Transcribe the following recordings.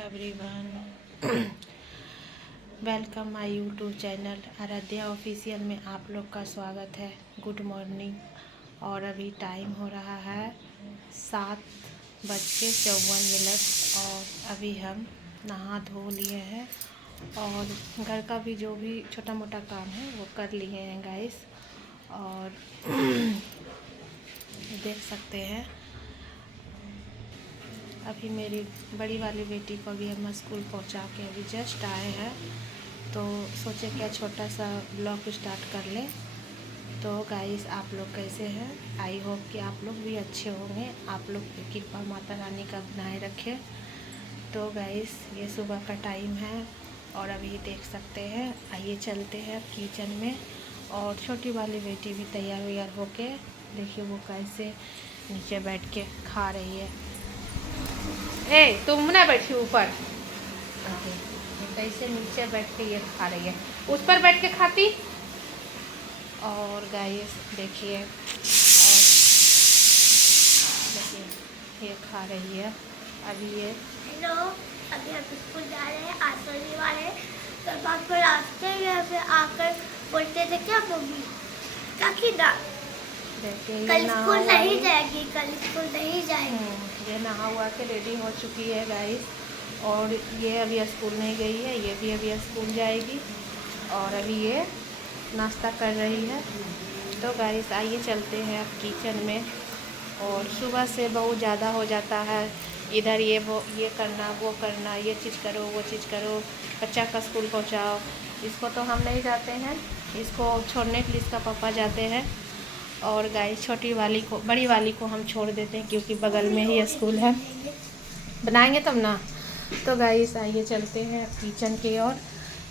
Everyone, welcome my YouTube channel Aaradhya official में आप लोग का स्वागत है। Good morning. और अभी टाइम हो रहा है 7:54 और अभी हम नहा धो लिए हैं और घर का भी जो भी छोटा मोटा काम है वो कर लिए हैं गाइस। और देख सकते हैं अभी मेरी बड़ी वाली बेटी को भी हम स्कूल पहुंचा के अभी जस्ट आए हैं, तो सोचे क्या छोटा सा ब्लॉग स्टार्ट कर लें। तो गाइस आप लोग कैसे हैं? आई होप कि आप लोग भी अच्छे होंगे। आप लोग की कृपा माता रानी का बनाए रखे। तो गाइस ये सुबह का टाइम है और अभी देख सकते हैं। आइए चलते हैं किचन में। और छोटी वाली बेटी भी तैयार व्यार होके देखिए वो कैसे नीचे बैठ के खा रही है। ए तुम ना बैठी ऊपर, कैसे नीचे बैठ के ये खा रही है, उस पर बैठ के खाती। और गाइस देखिए, और देखिए ये खा रही है अभी ये। हेलो, अभी हम स्कूल जा रहे हैं, आज शनिवार है। तो पापा रास्ते में फिर आकर बोलते थे क्या मम्मी काकी ना कल स्कूल नहीं जाएगी, कल स्कूल नहीं जाएगी। ये नहा हुआ के रेडी हो चुकी है गाइस। और ये अभी स्कूल नहीं गई है, ये भी अभी स्कूल जाएगी। और अभी ये नाश्ता कर रही है। तो गाइस आइए चलते हैं अब किचन में। और सुबह से बहुत ज़्यादा हो जाता है, इधर ये वो ये करना वो करना, ये चीज़ करो वो चीज़ करो, बच्चा का स्कूल पहुंचाओ। इसको तो हम नहीं जाते हैं, इसको छोड़ने के लिए इसका पापा जाते हैं। और गाइस छोटी वाली को बड़ी वाली को हम छोड़ देते हैं क्योंकि बगल में ही स्कूल है। बनाएंगे तब ना। तो गाइस आइए चलते हैं किचन की ओर।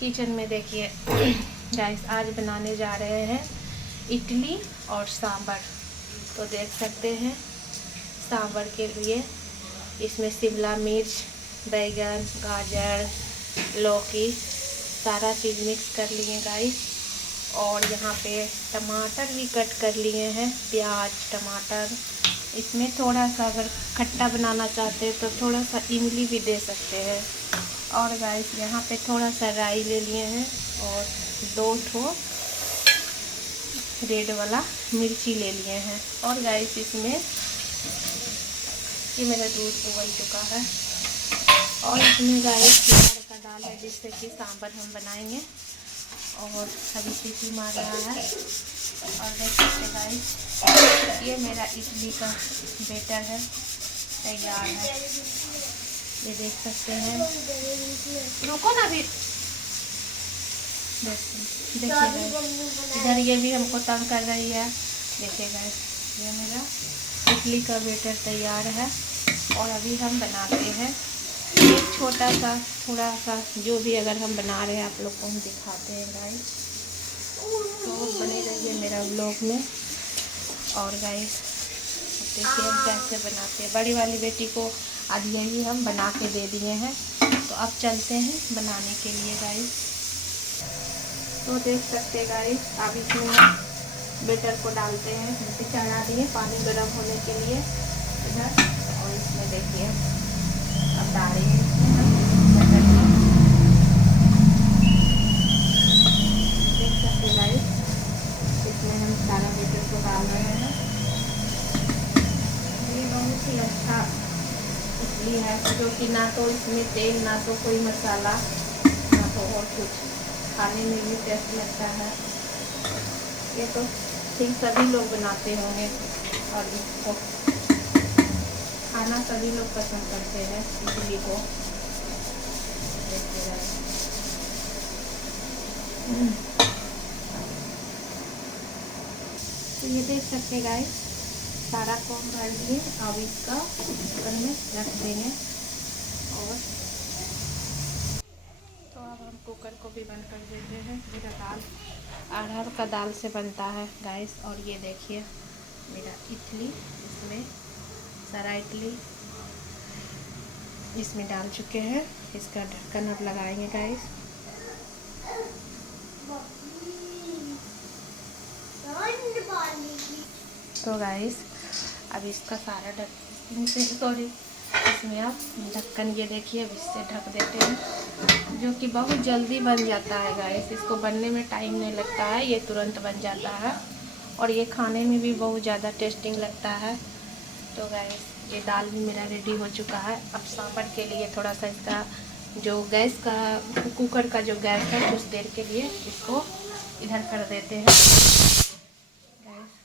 किचन में देखिए गाइस आज बनाने जा रहे हैं इडली और सांभर। तो देख सकते हैं सांभर के लिए इसमें शिमला मिर्च, बैगन, गाजर, लौकी सारा चीज़ मिक्स कर लिए गाइस। और यहाँ पे टमाटर भी कट कर लिए हैं, प्याज टमाटर। इसमें थोड़ा सा अगर खट्टा बनाना चाहते हैं तो थोड़ा सा इमली भी दे सकते हैं। और गाइस यहाँ पे थोड़ा सा राई ले लिए हैं और 2 ठो रेड वाला मिर्ची ले लिए हैं। और गाइस इसमें ये मेरा दूध उबल चुका है और इसमें गाइस प्याज का दाल है जिससे कि सांभर हम बनाएंगे। और अभी सीटी मार रहा है। और देख सकते गाइस ये मेरा इडली का बैटर है, तैयार है। ये देख सकते हैं। रुको ना अभी, देखिए इधर ये भी हमको तंग कर रही है। देखिए गाइस ये मेरा इडली का बैटर तैयार है। और अभी हम बनाते हैं एक छोटा सा थोड़ा सा जो भी अगर हम बना रहे हैं आप लोग को हम दिखाते हैं गाइस। तो बने रहिए मेरा व्लॉग में। और गाइस देखिए हम कैसे बनाते हैं। बड़ी वाली बेटी को आज यही हम बना के दे दिए हैं। तो अब चलते हैं बनाने के लिए गाइस। तो देख सकते हैं गाइस अब इसमें बैटर को डालते हैं। मिर्ची चढ़ा दिए पानी गर्म होने के लिए इधर। और इसमें देखिए अब डालेंगे इसमें हम बैटर को। देख सकते हैं गाइस इसमें हम सारा बैटर को डाल रहे हैं। ये बहुत ही अच्छा इडली है जो कि ना तो इसमें तेल ना तो कोई मसाला ना तो और कुछ, खाने में भी टेस्ट लगता है। ये तो ठीक सभी लोग बनाते होंगे और इसको खाना सभी लोग पसंद करते हैं इडली को। देखिए तो ये देख सकते गाइस सारा को हम भर दिए। अब इसका कुकर में रख देंगे। और तो अब हम कुकर को भी बंद कर देते हैं। मेरा दाल अरहर का दाल से बनता है गाइस। और ये देखिए मेरा इडली इसमें सारा इडली इसमें डाल चुके हैं। इसका ढक्कन अब लगाएंगे गाइस। तो गाइस अब इसका सारा ढक्कन से इसमें अब ढक्कन ये देखिए, अब इससे ढक देते हैं, जो कि बहुत जल्दी बन जाता है गाइस। इसको बनने में टाइम नहीं लगता है, ये तुरंत बन जाता है और ये खाने में भी बहुत ज़्यादा टेस्टिंग लगता है। तो गाइस ये दाल भी मेरा रेडी हो चुका है। अब सांभर के लिए थोड़ा सा इसका जो गैस का, कुकर का जो गैस है, कुछ देर के लिए इसको इधर कर देते हैं गाइस।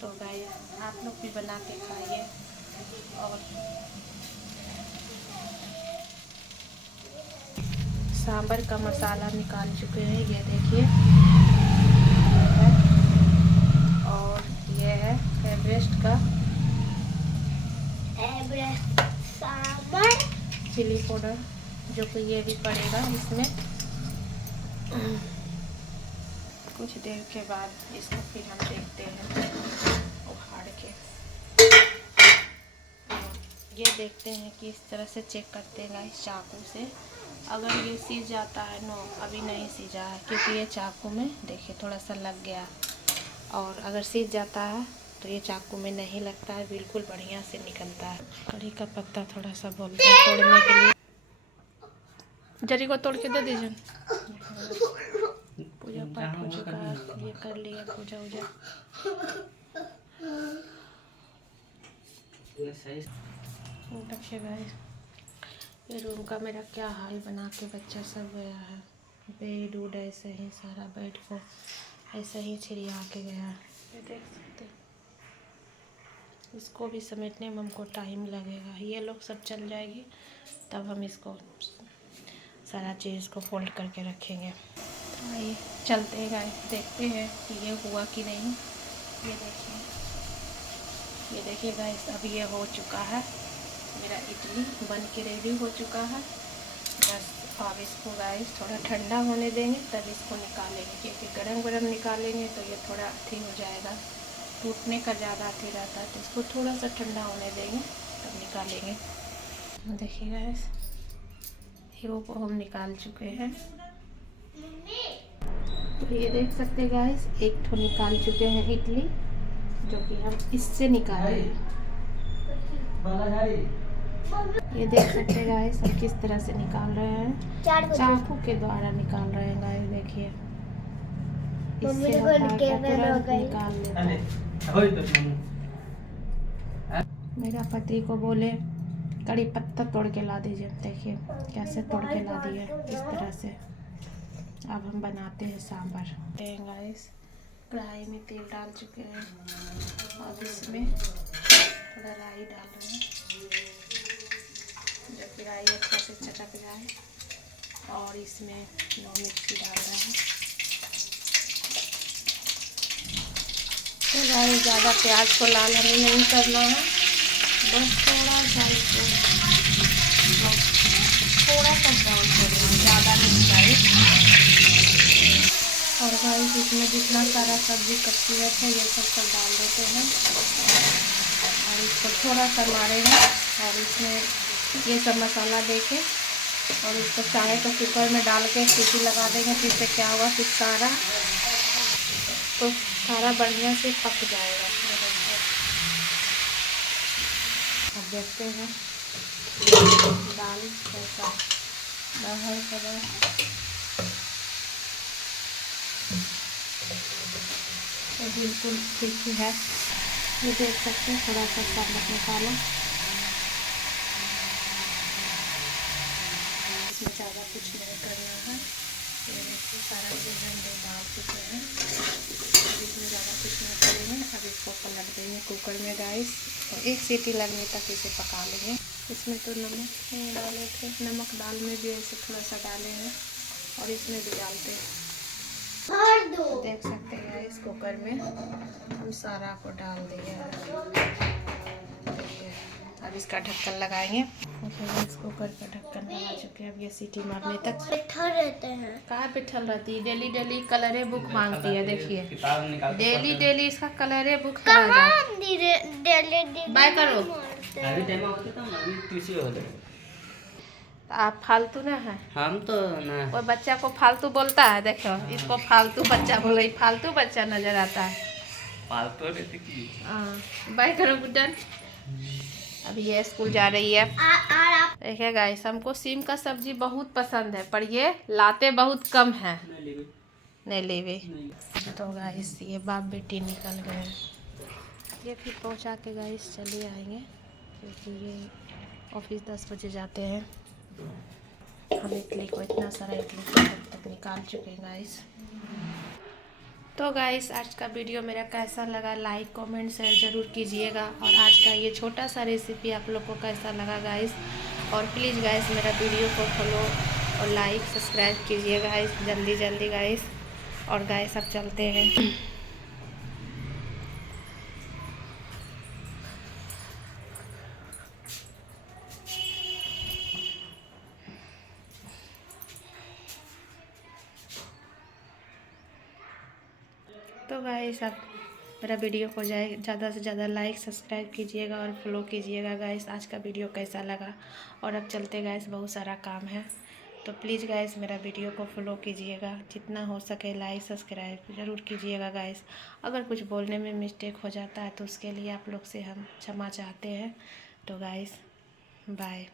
तो गाइस आप लोग भी बना के खाइए। और सांभर का मसाला निकाल चुके हैं, ये देखिए। और ये है एवरेस्ट का सांभर चिली पाउडर, जो कि ये भी पड़ेगा इसमें। कुछ देर के बाद इसको फिर हम देखते हैं उखाड़ के। ये देखते हैं कि इस तरह से चेक करते हैं इस चाकू से। अगर ये सीज जाता है, नो अभी नहीं सीजा है, क्योंकि ये चाकू में देखिए थोड़ा सा लग गया। और अगर सीज जाता है तो ये चाकू में नहीं लगता है, बिल्कुल बढ़िया से निकलता है। कड़ी का पत्ता थोड़ा सा बोलते हैं तोड़ने के लिए, जरी को तोड़ के दे दीजिए। पूजा पाठ हो चुका है, ये कर लिया पूजा वूजा। देखिए गाइस, ये रूम का मेरा क्या हाल बना के बच्चा सब गया है। बेड उड ऐसे ही सारा बेड को ऐसे ही छिड़िया के गया है, ये देख सकते हैं। इसको भी समेटने में हमको टाइम लगेगा। ये लोग सब चल जाएगी तब हम इसको सारा चीज़ को फोल्ड करके रखेंगे। तो आइए चलते हैं गाइस, देखते हैं कि ये हुआ कि नहीं। ये देखिए गाइस, अब ये हो चुका है। मेरा इडली बन के रेडी हो चुका है। बस अब इसको गाइस थोड़ा ठंडा होने देंगे, तब इसको निकालेंगे, क्योंकि गरम गरम निकालेंगे तो ये थोड़ा अथी हो जाएगा, टूटने का ज़्यादा अथी रहता है। तो इसको थोड़ा सा ठंडा होने देंगे तब निकालेंगे। देखिए गाइस, हीरो को हम निकाल चुके हैं। तो ये देख सकते हैं गाइस, एक ठो निकाल चुके हैं इडली, जो कि हम इससे निकालेंगे। ये देख सकते हैं गाइस, हम किस तरह से निकाल रहे हैं, चाकू के द्वारा निकाल रहे हैं गाइस। देखिए इससे तुरंत निकाल लेते हैं। मेरा पति को बोले कड़ी पत्ता तोड़ के ला दीजिए, देखिए कैसे तोड़ के ला दिए इस तरह से। अब हम बनाते हैं सांभर। गाइस कढ़ाई में तेल डाल चुके हैं, अब इसमें थोड़ा राई डाल रहे हैं, जब कि राई अच्छा से चटक जाए। और इसमें मिर्ची डाल रहे हैं। तो राई ज़्यादा प्याज को लाल हमें नहीं करना है, बस थोड़ा सा इसको थोड़ा सा ब्राउन करना है, ज़्यादा नहीं चाहिए। और गाइस इसमें जितना सारा सब्जी कच्ची है ये सब डाल देते हैं और इसको थोड़ा सा मारेंगे। और इसमें ये सब मसाला देके और इसको चाहे तो कुकर में डाल के सीटी लगा देंगे। फिर से क्या हुआ कि सारा बढ़िया से पक जाएगा। अब देखते हैं दाल कैसा है सब। तो बिल्कुल ठीक ही है, ये देख सकते हैं। थोड़ा सा नमक निकाला, इसमें ज़्यादा कुछ नहीं करना है। ये सारा चीज़ हम डाल चुके हैं, इसमें ज़्यादा कुछ नहीं करेंगे। अब इसको पलट देंगे कुकर में गाइस, और एक सीटी लगने तक इसे पका लेंगे। इसमें तो नमक नहीं डाले थे, नमक दाल में भी ऐसे थोड़ा सा डाले हैं और इसमें भी डालते हैं। देख सकते हैं इस कुकर में हम सारा को डाल दिए। अब इसका ढक्कन लगाएंगे। इस कुकर का ढक्कन लगा चुके हैं। अब ये सीटी मारने तक बैठा रहते हैं। कहाँ बैठल रहती है, डेली डेली कलरे बुक मांगती है। देखिए डेली डेली इसका कलरे बुक बाय करो। आप फालतू ना है, हम तो ना। और बच्चा को फालतू बोलता है, देखो इसको फालतू बच्चा बोले, फालतू बच्चा नजर आता है। फालतू रहती की बाय करो गुड्डन। अभी ये स्कूल जा रही है। आप देखिए गाइस, हमको सीम का सब्जी बहुत पसंद है, पर ये लाते बहुत कम है। नहीं लेवे। तो गाइस ये बाप बेटी निकल गए। ये फिर पहुंचा के गाइस चले आएंगे, क्योंकि ये ऑफिस 10 बजे जाते हैं। हम इडली को इतना सारा इडली तक निकाल चुके हैं गाइस। तो गाइस आज का वीडियो मेरा कैसा लगा, लाइक कमेंट शेयर ज़रूर कीजिएगा। और आज का ये छोटा सा रेसिपी आप लोग को कैसा लगा गाइस, और प्लीज़ गाइस मेरा वीडियो को फॉलो और लाइक सब्सक्राइब कीजिए गाइस, जल्दी जल्दी गाइस। और गाइस अब चलते हैं। तो गाइस आप मेरा वीडियो को ज़्यादा से ज़्यादा लाइक सब्सक्राइब कीजिएगा और फॉलो कीजिएगा गाइस। आज का वीडियो कैसा लगा, और अब चलते गाइस, बहुत सारा काम है। तो प्लीज़ गाइस मेरा वीडियो को फॉलो कीजिएगा, जितना हो सके लाइक सब्सक्राइब ज़रूर कीजिएगा गाइस। अगर कुछ बोलने में मिस्टेक हो जाता है तो उसके लिए आप लोग से हम क्षमा चाहते हैं। तो गाइस बाय।